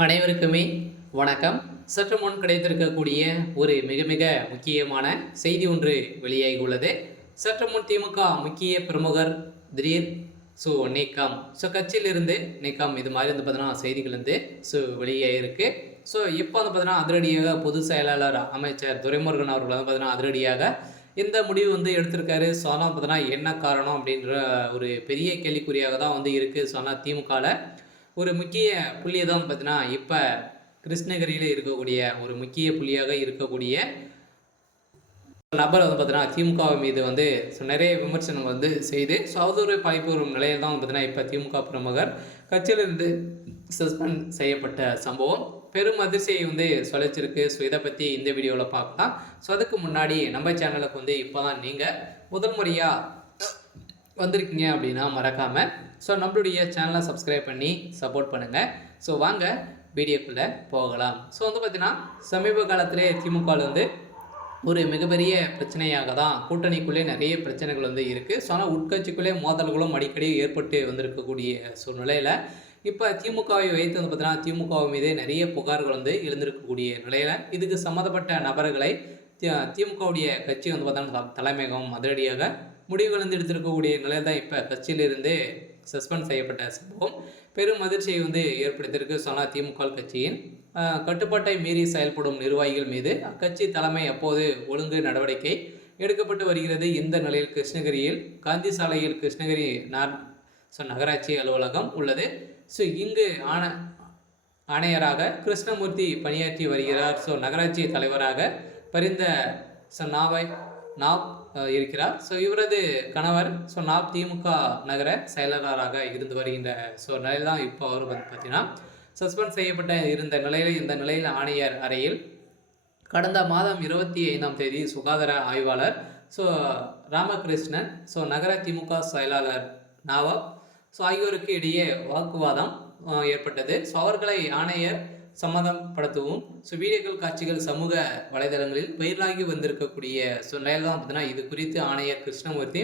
அனைவருக்குமே வணக்கம். சற்று முன் கிடைத்திருக்கக்கூடிய ஒரு மிக மிக முக்கியமான செய்தி ஒன்று வெளியாகி உள்ளது. சற்று முன் திமுக முக்கிய பிரமுகர் திடீர் நீக்கம். கட்சியிலிருந்து நீக்கம் இது மாதிரி வந்து பார்த்தீங்கன்னா செய்திகள் வந்து வெளியாகிருக்கு. இப்போ வந்து பார்த்தீங்கன்னா அதிரடியாக பொதுச் செயலாளர் அமைச்சர் துரைமுருகன் அவர்கள் வந்து பார்த்தீங்கன்னா அதிரடியாக இந்த முடிவு வந்து எடுத்திருக்காரு. ஆனால் பார்த்தீங்கன்னா என்ன காரணம் அப்படின்ற ஒரு பெரிய கேள்விக்குறியாக தான் வந்து இருக்குது. ஆனால் திமுகவில் ஒரு முக்கிய புள்ளியை தான் பார்த்தீங்கன்னா இப்போ கிருஷ்ணகிரியில் இருக்கக்கூடிய ஒரு முக்கிய புள்ளியாக இருக்கக்கூடிய நபர் வந்து பார்த்தீங்கன்னா திமுக மீது வந்து நிறைய விமர்சனம் வந்து செய்து அவதூறு பழிப்பு வரும் நிலையில் தான் பார்த்தீங்கன்னா இப்போ திமுக பிரமுகர் கட்சியிலிருந்து சஸ்பெண்ட் செய்யப்பட்ட சம்பவம் பெரும் அதிர்ச்சியை வந்து சொல்லிச்சிருக்கு. இதை பற்றி இந்த வீடியோவில் பார்க்கலாம். அதுக்கு முன்னாடி நம்ம சேனலுக்கு வந்து இப்போ தான் நீங்கள் முதல் முறையாக வந்திருக்கீங்க அப்படின்னா மறக்காமல் நம்மளுடைய சேனலை சப்ஸ்கிரைப் பண்ணி சப்போர்ட் பண்ணுங்கள். வாங்க வீடியோக்குள்ளே போகலாம். வந்து பார்த்திங்கன்னா சமீப காலத்திலே திமுகவில் வந்து ஒரு மிகப்பெரிய பிரச்சனையாக தான் கூட்டணிக்குள்ளே நிறைய பிரச்சனைகள் வந்து இருக்குது. ஆனால் உட்கட்சிக்குள்ளே மோதல்களும் அடிக்கடி ஏற்பட்டு வந்திருக்கக்கூடிய சூழ்நிலையில் இப்போ திமுகவை வைத்து வந்து பார்த்தீங்கன்னா திமுக மீதே நிறைய புகார்கள் வந்து எழுந்திருக்கக்கூடிய நிலையில் இதுக்கு சம்மந்தப்பட்ட நபர்களை திமுகவுடைய கட்சி வந்து பார்த்தோன்னா தலைமையகம் அதிரடியாக முடிவுகள் வந்து எடுத்திருக்கக்கூடிய நிலையில் தான் இப்போ கட்சியிலிருந்து சஸ்பெண்ட் செய்யப்பட்ட சம்பவம் பெரும் அதிர்ச்சியை வந்து ஏற்படுத்தியிருக்கு. ஆனால் திமுக கட்சியின் கட்டுப்பாட்டை மீறி செயல்படும் நிர்வாகிகள் மீது அக்கட்சி தலைமை அப்போது ஒழுங்கு நடவடிக்கை எடுக்கப்பட்டு வருகிறது. இந்த நிலையில் கிருஷ்ணகிரியில் காந்தி சாலையில் கிருஷ்ணகிரி நகராட்சி அலுவலகம் உள்ளது. இங்கு ஆணையராக கிருஷ்ணமூர்த்தி பணியாற்றி வருகிறார். நகராட்சி தலைவராக பரிந்த நாப் இருக்கிறார். இவரது கணவர் நாப் திமுக நகர செயலாளராக இருந்து வருகின்ற நிலையில் தான் இப்போ அவர் வந்து பார்த்தீங்கன்னா சஸ்பெண்ட் செய்யப்பட்ட இருந்த நிலையில் இந்த நிலையில் ஆணையர் அறையில் கடந்த மாதம் 25ஆம் தேதி சுகாதார ஆய்வாளர் ராமகிருஷ்ணன் நகர திமுக செயலாளர் நாவாப் ஆகியோருக்கு இடையே வாக்குவாதம் ஏற்பட்டது. அவர்களை ஆணையர் சம்மதப்படுத்தவும் வீடியோக்கள் காட்சிகள் சமூக வலைதளங்களில் வைரலாகி வந்திருக்கக்கூடிய நிலையில் தான் பார்த்தீங்கன்னா இது குறித்து ஆணையர் கிருஷ்ணமூர்த்தி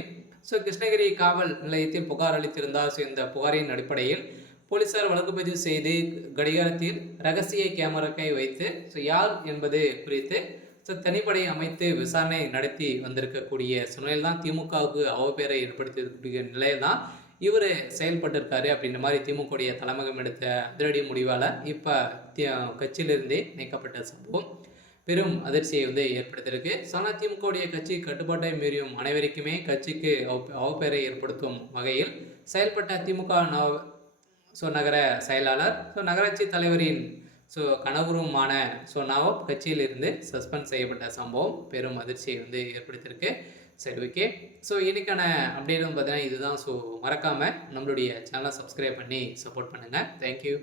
கிருஷ்ணகிரி காவல் நிலையத்தில் புகார் அளித்திருந்தார். இந்த புகாரின் அடிப்படையில் போலீசார் வழக்கு பதிவு செய்து கடிகாரத்தில் ரகசிய கேமராக்கை வைத்து யார் என்பது குறித்து தனிப்படை அமைத்து விசாரணை நடத்தி வந்திருக்கக்கூடிய சூழ்நிலையில் தான் திமுகவுக்கு அவப்பேரை ஏற்படுத்தியிருக்கக்கூடிய நிலையில் தான் இவர் செயல்பட்டிருக்காரு அப்படின்ற மாதிரி திமுகவுடைய தலைமையகம் எடுத்த அதிரடி முடிவால் இப்போ கட்சியிலிருந்தே நீக்கப்பட்ட சம்பவம் பெரும் அதிர்ச்சியை வந்து ஏற்படுத்தியிருக்கு. ஆனால் திமுகவுடைய கட்சி கட்டுப்பாட்டை மீறியும் அனைவருக்குமே கட்சிக்கு அவப்பேரை ஏற்படுத்தும் வகையில் செயல்பட்ட திமுக நகர செயலாளர் நகராட்சி தலைவரின் கணவருமான நாவாப் கட்சியிலிருந்து சஸ்பெண்ட் செய்யப்பட்ட சம்பவம் பெரும் அதிர்ச்சியை வந்து ஏற்படுத்தியிருக்கு. சரி, ஓகே. இன்னைக்கான அப்டேட் வந்து பார்த்தீங்கன்னா இதுதான். மறக்காமல் நம்மளுடைய சேனலை சப்ஸ்கிரைப் பண்ணி சப்போர்ட் பண்ணுங்கள். தேங்க்யூ.